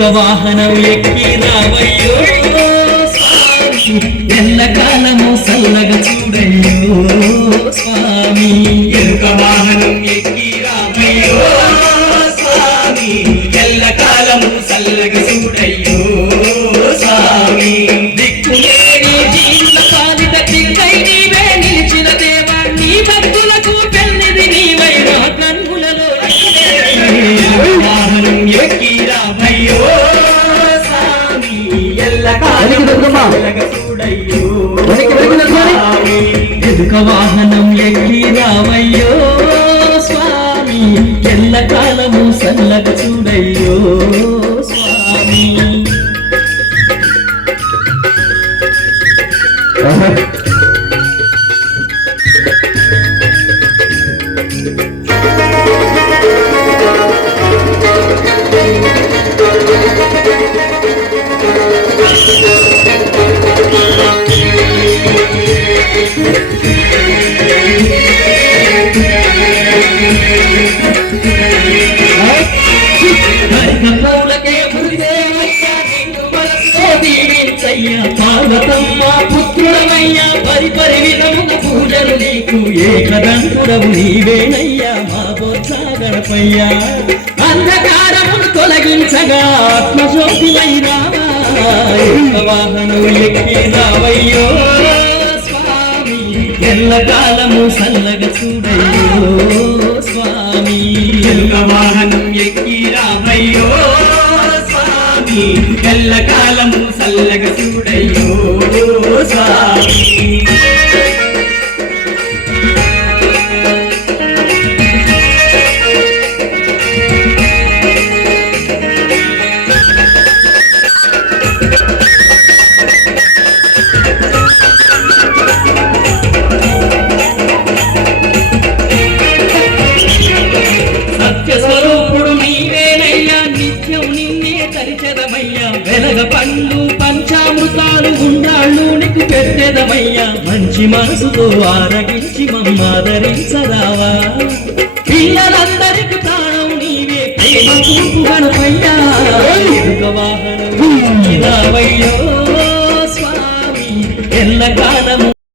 ఎరుక వాహనం ఎక్కి రావయ్యో స్వామి ఎల్లకాలము సల్లగా చూడయ్యో స్వామి ఎరుక వాహనం ఎక్కి రావయ్యో స్వామి ఎల్లకాలము చల్లగా ఎరుక వాహనం ఎక్కి రావయ్యో స్వామి ఎల్లకాలము సల్లక చూడయ్యో స్వామి. పార్వతమ్మ పుత్రుడమయ్యా పరి పరి విధమున పూజలు నీకు. ఏకదంతుడవు నీవేనయ్యా మా బొత్స అంధకారమును తొలగించగా ఆత్మజ్యోతివై రావా. ఎక్కి రావయ్యో స్వామి. ఎల్లకాలము సల్లగ చూడయ్యో స్వామి. ఎల్ల వాహనం ఎక్కి రావయ్యో స్వామి. ఎల్లకాలము కరిచెదమయ్యా వెలగ పండ్లు పంచామృతాలు ఉండాళ్ళు నీకు పెట్టెదమయ్యా మంచి మనసుతో ఆరగించి మమ్మాదరించరావా పిల్లలందరికి ప్రాణం నీవే. ప్రేమ చూపు గణపయ్యా